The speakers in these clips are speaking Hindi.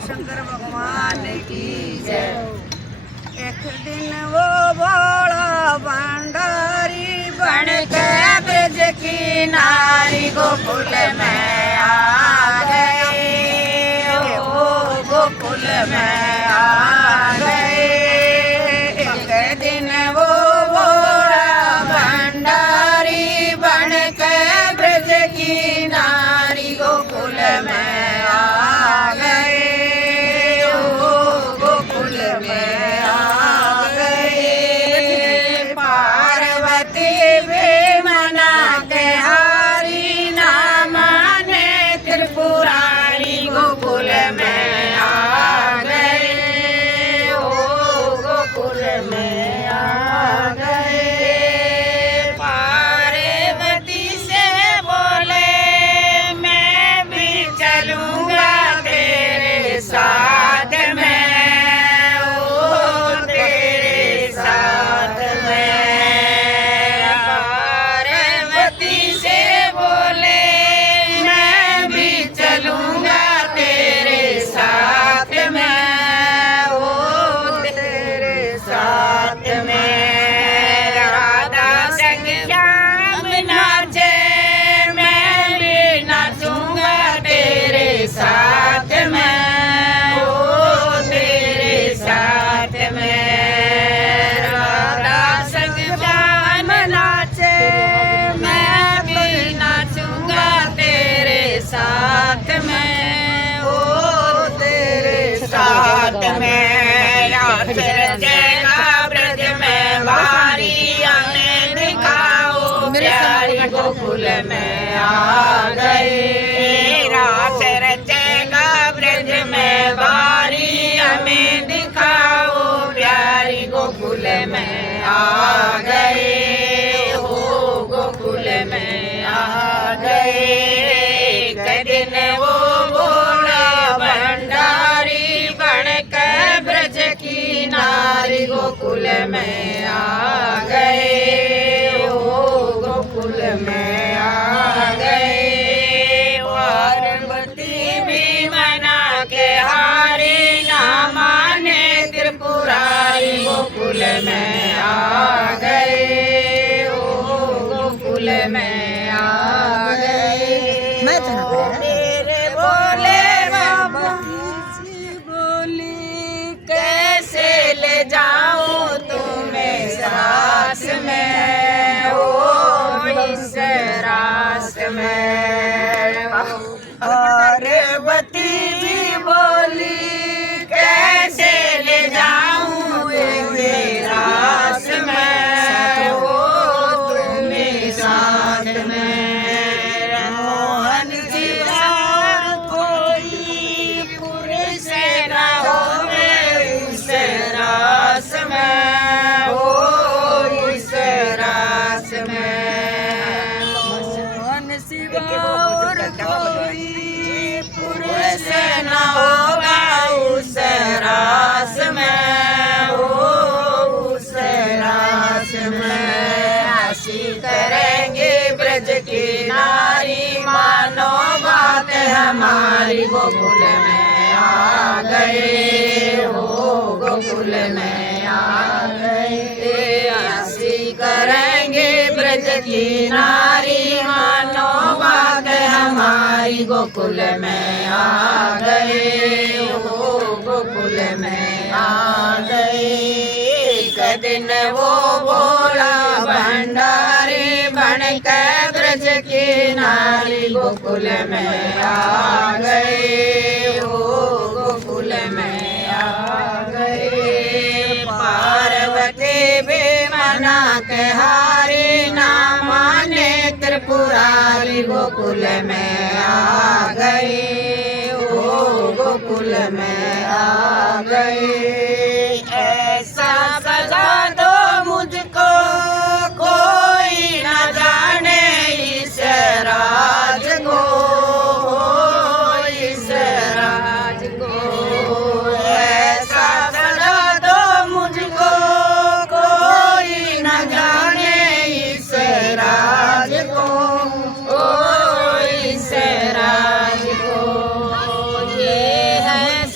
शंकर भगवान की जय। एक दिन वो भोला भंडारी बन के ब्रज की नारी गोकुल में आ गए, ओ गोकुल में आ गए। एक दिन वो भोला भंडारी बन के ब्रज की नारी गोकुल में आ गए, ओ गोकुल में आ गए। पार्वती भी मना के हारी ना माने त्रिपुरारी गोकुल में आ गए, ओ गोकुल में आ गए। पार्वती से बोले मैं भी चलूंगा तेरे साथ में, ओ तेरे साथ में। पार्वती से बोले मैं भी चलूंगा तेरे साथ में, ओ तेरे साथ में। राधा संग श्याम नाचे मैं भी नाचूंगा तेरे साथ में, ओ तेरे साथ में। राधा संग श्याम नाचे मैं भी नाचूंगा तेरे साथ में, ओ तेरे साथ में। रात रचेगा ब्रज में बारी आने दिखाओ प्यारी गोकुल में आ गए। रात रचेगा ब्रज में बारी हमें दिखाओ प्यारी गोकुल में आ गए, हो गोकुल में आ गए। एक दिन वो भोला भंडारी बन के ब्रज की नारी गोकुल में आ गए, ओ गोकुल में आ गए। पार्वती भी मना के हारी ना माने त्रिपुरारी गोकुल में आ गए, ओ गोकुल में आ गए। तेरे बोले बाबा जी बोली कैसे ले जाऊं तुम्हें सास में, ओ इस रास में। पार्वती जी बोली कैसे ले जाऊं तुम्हें रास में, ओ तुम्हें साथ में। मोहन जी और कोई पुरुष न होवे इस रास में, ओ इस रास में। मोहन शिव और कोई पुरुष न होगा उस रास में, ओ उस रास में। हंसी करेंगे ब्रज की नारी मानो बात हमारी गोकुल में आ गए, हो गोकुल में आ गए। हंसी करेंगे ब्रज की नारी मानो बात हमारी गोकुल में आ गए, हो गोकुल में आ गए। एक दिन वो भोला भंडारी बन के ब्रज की नारी गोकुल में आ गए, हो गोकुल में आ गए। पार्वती भी मना के हारी ना माने त्रिपुरारी गोकुल में आ गए, ओ गोकुल में आ गए। ऐसा सजा दो मुझको कोई न जाने इस राज को, इस राज को। ऐसा सजा दो मुझको कोई न जाने इस राज को, ओ इस राज को। ये है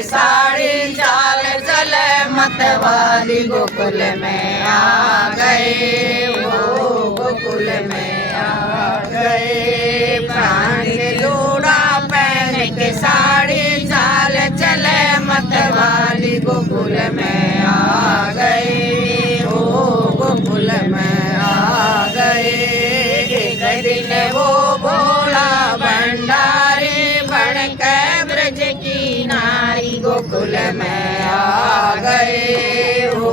के साड़ी चाल चले मतवाली गोकुल में आ गए, वो गोकुल में आ गए। प्राण के जोड़ा पहन के साड़ी चाल चले मतवाली गोकुल में आ गए, वो गोकुल में आ गए। एक दिन वो भोला भंडारी बन के ब्रज की नारी गोकुल में आ गए, वो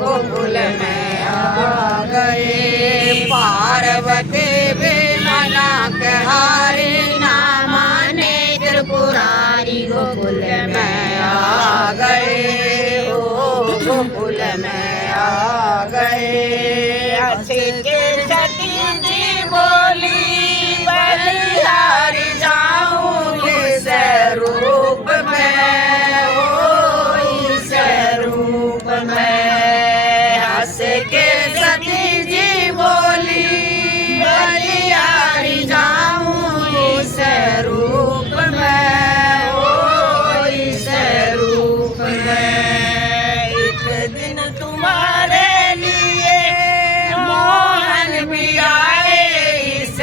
गोकुल में आ गए। पार्वती भी मना के हारी ना माने त्रिपुरारी गोकुल में आ गए, वो गोकुल में आ गए। अच्छे के सती जी बोली बलिहारी जाऊंगी स्वरूप में, ओ इस रूप में। हंस के सती जी बोली बलिहारी जाऊंगी स्वरूप में, ओ इस रूप में। एक दिन तुम्हारे लिए मोहन भी आए इस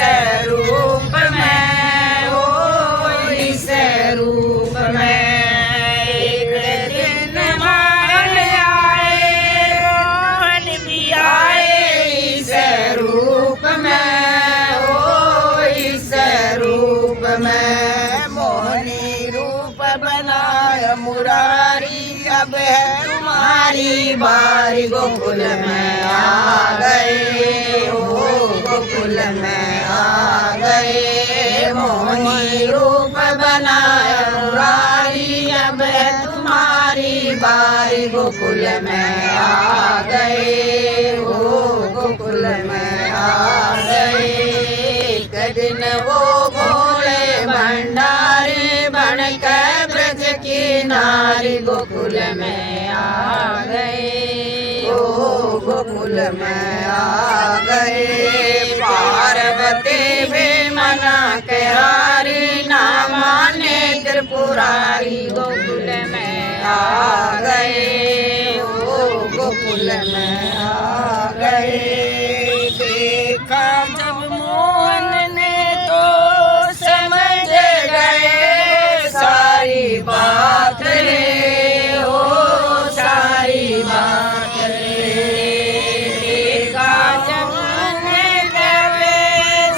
रूप में, ओ इस रूप में। एक दिन मोहन आए, मोहन भी आए इस रूप में, ओ इस रूप में। मोहनी रूप बनाया मुरारी, अब है तुम्हारी बारी गोकुल में आ गए, ओ गोकुल में आ गए। मोहनी रूप बनाया मुरारी, अब है तुम्हारी बारी गोकुल में आ गए, ओ गोकुल में आ गए। एक दिन वो भोले भंडारी बन के ब्रज की नारी गोकुल में आ गए, ओ गोकुल में आ गए। पार्वती भी मना के हारी ना माने त्रिपुरारी गोकुल में आ गए, ओ गोकुल में आ गए। देखा जब मोहन ने तो समझ गए सारी बात रे, ओ सारी बात रे। देखा जब मोहन ने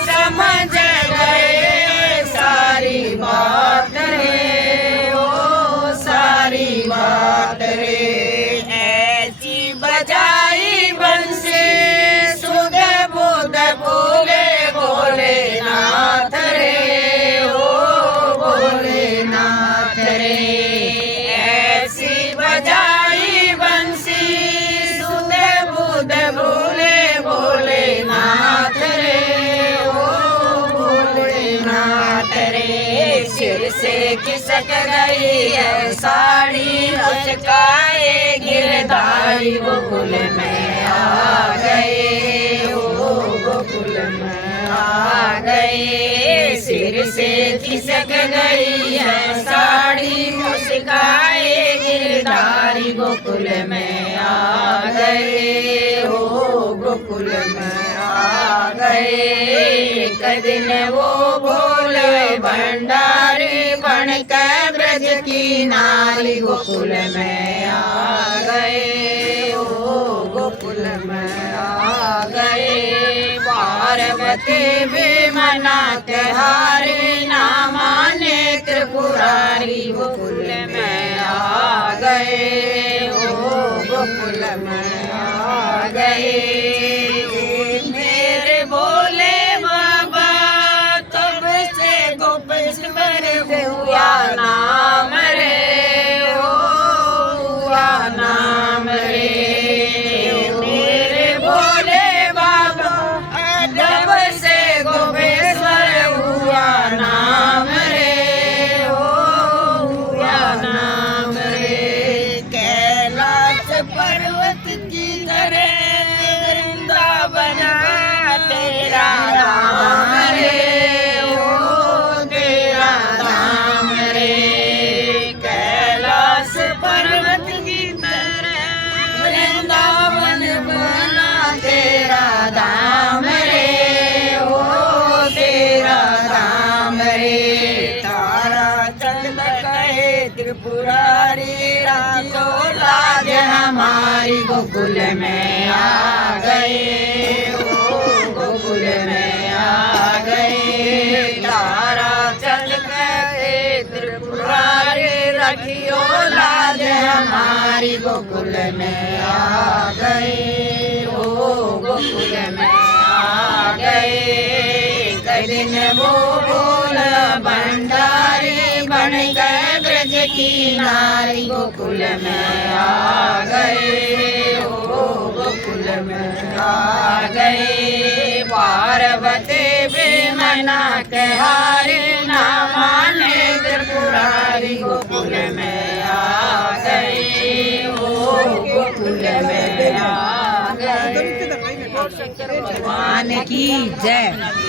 समझ गए सारी बात रे, ओ सारी बात रे। ऐसी बजाई बंसी सुध बुध बोले भोलेनाथ रे, ओ भोलेनाथ रे। ऐसी बजाई बंसी सुध बुध बोले भोलेनाथ रे, ओ भोलेनाथ रे। सिर से खिसक गई है साड़ी, लचकाए गिरधारी गोकुल में आ गए, ओ गोकुल में आ गए। सिर से खिसक गई है साड़ी, मुस्काए गिरधारी गोकुल में आ गए, ओ गोकुल में आ गए। एक दिन वो भोले भंडारी बन के ब्रज की नारी गोकुल में आ गए, ओ गोकुल में आ गए। पार्वती भी मना के हारी ना माने त्रिपुरारी गोकुल में आ गए, ओ गोकुल में आ गए। मेरे भोले बाबा तब से गोपेश्वर हुआ नाम रे, ओ हुआ नाम रे। मेरे भोले बाबा जब से गोपेश्वर हुआ नाम रे, ओ हुआ नाम रे। कैलाश पर्वत की तरह वृंदावन तेरा नाम रे, ओ तेरा नाम रे। कैलाश गोकुल में आ गए, ओ गोकुल में आ गए। तारा चंद कहे त्रिपुरारी रखियो लाज हमारी, गोकुल में आ गए, ओ गोकुल में आ गए। कई दिन वो बोल भंडारी बन गए ब्रज की नारी, गोकुल में आ गए, ओ गोकुल में आ गए। पार्वती भी मना के हारे ना माने त्रिपुरारी, गोकुल में आ गए, ओ गोकुल में आ गए। शंकर भगवान की जय।